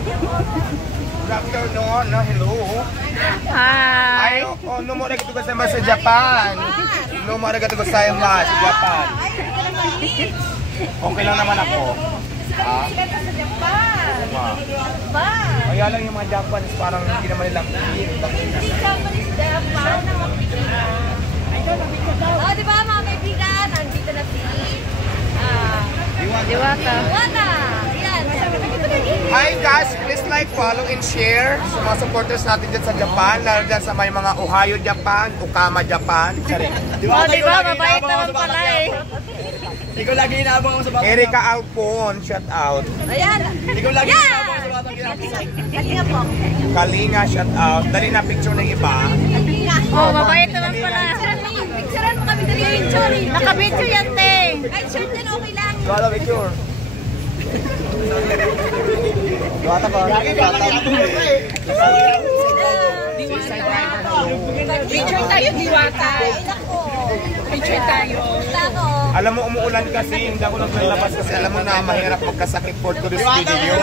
Good afternoon, hello. Hi. No mo rin ito sa Japan. No mo rin ito sa Japan. Okay lang naman ako. Kaya lang yung mga Japanese parang hindi naman nilang Oh, di ba mga kaibigan? Nandito na si Diwata. Yan. Hi guys, please like, follow, and share sa mga supporters natin dyan sa Japan, lalo dyan sa may mga Ohio, Japan, Okama, Japan. Oh, di ba? Mabait naman pala eh. Ikaw lagi inaabang mo sa bata. Erika Alpon, shout out. Ayan. Ikaw lagi inaabang mo sa bata. Kalinga po. Kalinga, shout out. Dali na picture ng iba. Kalinga. Oh, mabait naman pala. Picturean mo kami dali yung chori. Nakabidyo yan, Teng. Ay, shirt din okay lang. Wala picture. Bata ba? Lagi bata. Picture tayo, Diwata. Picture tayo. Alam mo, umuulan kasi, hindi ako naglalabas kasi alam mo na mahirap magkasakit for today's video.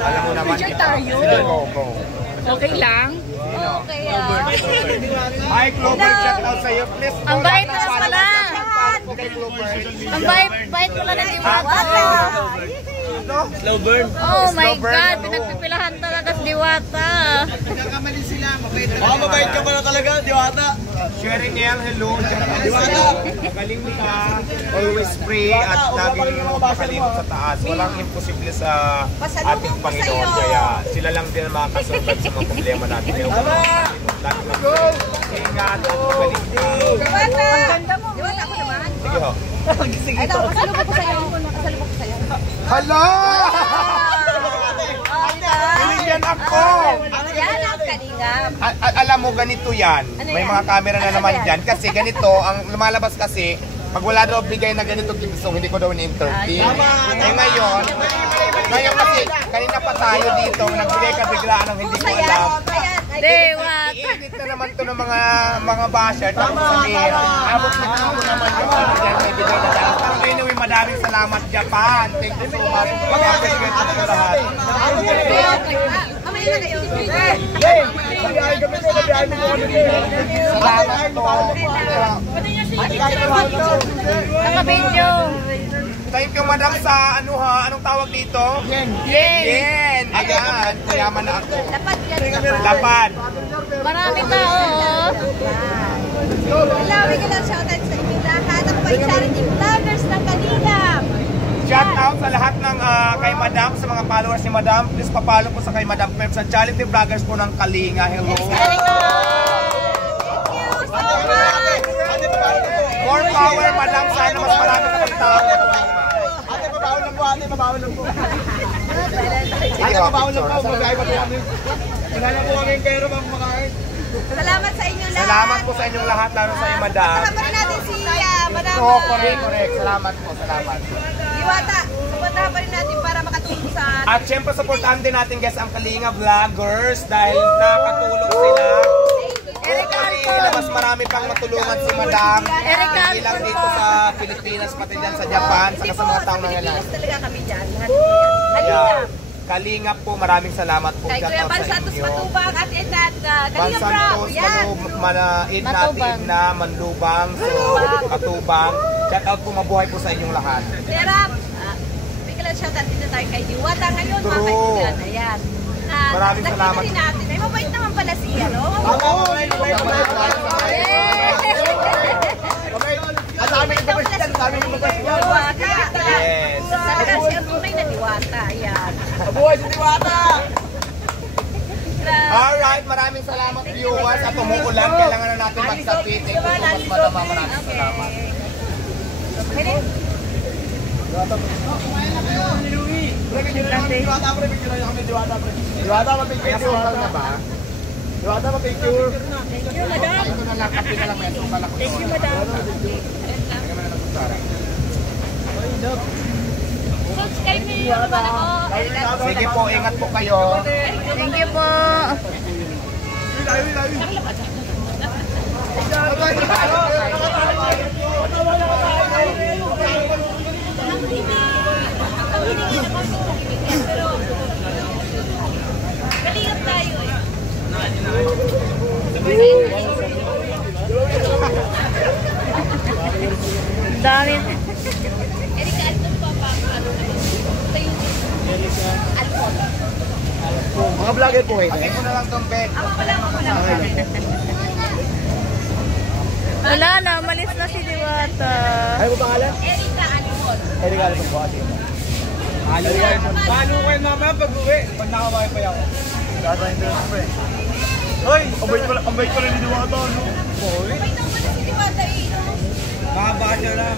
Alam mo naman. Picture tayo. Sige, go. Okay lang? Okay, Hi, Clover, shout out sa'yo. Please, Ang bait naman pala. Okay, Clover. Ang bait pala ng Diwata. Slow burn. Oh my God, pinagpipilahan talaga si Diwata. Nagkakamali sila. Mabait ka pala talaga, Diwata. Sharing niya, hello. Diwata. Magaling ka. Always pray at laging makalimot sa taas. Walang imposible sa ating Panginoon. Kaya sila lang din ang makakasunod sa mga problema natin. Go! Ingat at magaling ka. Diwata! Ang ganda mo. Diwata ako naman. Sige ho. Ito, kasalubok ko sa'yo. Kasalubok ko sa'yo. Hello! Binigyan ako! Yan ang kalingap. Alam mo, ganito yan. May mga camera na naman dyan. Kasi ganito, ang lumalabas kasi, pag wala daw bigay na ganito ginsong, hindi ko daw ni-entertain. Eh ngayon kasi, kanina pa tayo dito, nagbigay ka biglaan ng hindi ko alam. Diwata. I-edit na naman to ng mga basher. Tapos sabihin, abot na ako naman yung dyan, may bigay na dyan. Pero anyway, madaming salamat, Japan. Thank you so much. Mag-appreciate ko sa lahat. Mamaya na kayo. Salamat po. Nakabidyo. Thank you, madam, sa anong tawag dito? Yen. Ayan, mayaman na ako. Lapad yan. Lapad. Maraming tao. Lawig ka lang shoutout sa inyo lahat. Ako pa yung charity vloggers ng Kalingap. Shout out sa lahat ng kay madam, sa mga followers ni madam. Please papalo po sa kay madam Pep sa charity vloggers po ng Kalinga. Hello. Thank you so much. More power, madam. Sana mas marami ka pagtao. Ate, mabawal lang po, ate. Mabawal lang po. Sige, Mabawal lang po. Magkaiba po kami. Wala lang po kami yung pera pang makain. Salamat sa inyo lahat. Salamat po sa inyong lahat, lalo sa iyo, madam. Kasama rin natin si Madam. Oh, correct. Salamat po, salamat. Diwata, supportahan pa rin natin para makatulong sa At syempre, supportahan din natin guys ang Kalinga Vloggers dahil nakatulong sila. Mas marami pang matulungan si madam. Hindi lang dito sa Pilipinas, pati dyan sa Japan, saka sa mga taong nangyayari. talaga kami dyan. Kalingap. Kalingap po, maraming salamat po. Kay Kuya Bal Santos Matubang at Edna at Kalingap Bro. Santos, Edna, Manlubang, Katubang. Shout out po, mabuhay po sa inyong lahat. Kuya Rap, may kalang shoutout dito tayo kay Diwata ngayon, mga kaibigan. Ayan. Maraming salamat. Rin natin. Ay, mabait naman pala siya, no? At sa amin yung bagas dyan. Sa amin yung bagas dyan. Diwata. Yes. Talaga siya tunay na Diwata. Ayan. Mabuhay si Diwata! Alright, maraming salamat viewers. At umuulan, kailangan na natin magsapit. Thank you so much, madam. Maraming salamat. Diwata, mapicture. Sobrang na ba? Diwata, mapicture. Thank you, madam. Ito na lang, kapi na lang. Thank you, madam. Subscribe niyo yung mga ko. Sige po, ingat po kayo. Thank you po. Alcon. Mga vlogger po kayo. Pagay ko na lang tong bed. Wala. Wala na, umalis na si Diwata. Ano po pangalan? Erika Alcon. Erika Alcon po kasi. Paano kayo mamaya pag-uwi? Pag nakaway pa ako. Gagawin ko lang po eh. Hoy! Ang bait pala ni Diwata, no? May nang pala si Diwata eh. Mga basher lang.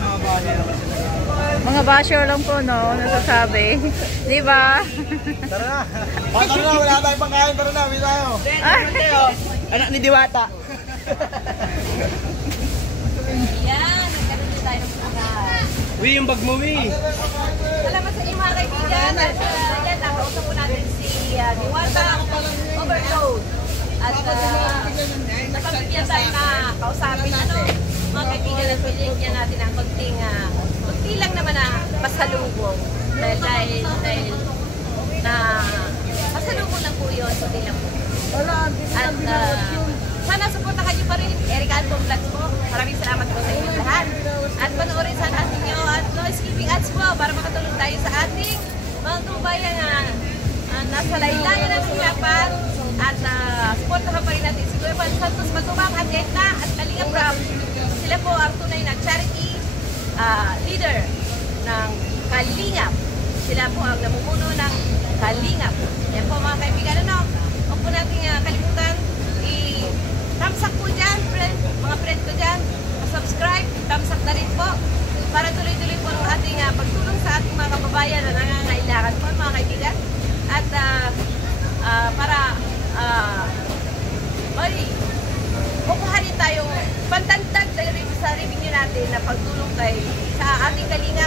Mga basher lang po, no? Nasasabi. Di ba? Tara na! Tara na! Wala tayong pangkain. Tara na! May tayo! Anak ni Diwata! Yan, nagkaroon din tayo ng mga. Uy, yung bag mo, Uy. Salamat sa inyo mga kaibigan. At yan, nakausap po natin si Diwata Overload. At napagbigyan tayo na kausapin mga kaibigan at pinigyan natin ang konti lang naman na pasalubong. Dahil na pasalubong lang po yun, konti lang po. At sana supportahan nyo pa rin Erika Alcon Vlogs po. Maraming salamat po sa inyo lahat. At panoorin sana ninyo at no skipping ads po para makatulong tayo sa ating mga kabayan na nasa laylayan ng sinapan. At supportahan pa rin natin si Kuya Juan Santos Matubang at Edna at Kalinga Brown. Sila po ang tunay na charity leader ng Kalingap. Sila po ang namumuno ng Kalingap. Yan po mga kaibigan. Huwag po natin kalimutan thumbs up po dyan, mga friend ko dyan. Subscribe, thumbs up na rin po. Para tuloy-tuloy po ang ating pagtulong sa ating mga kababayan na nangangailangan po mga kaibigan. At para kukuha rin tayo pantagdag sa revenue natin na pagtulong sa ating Kalinga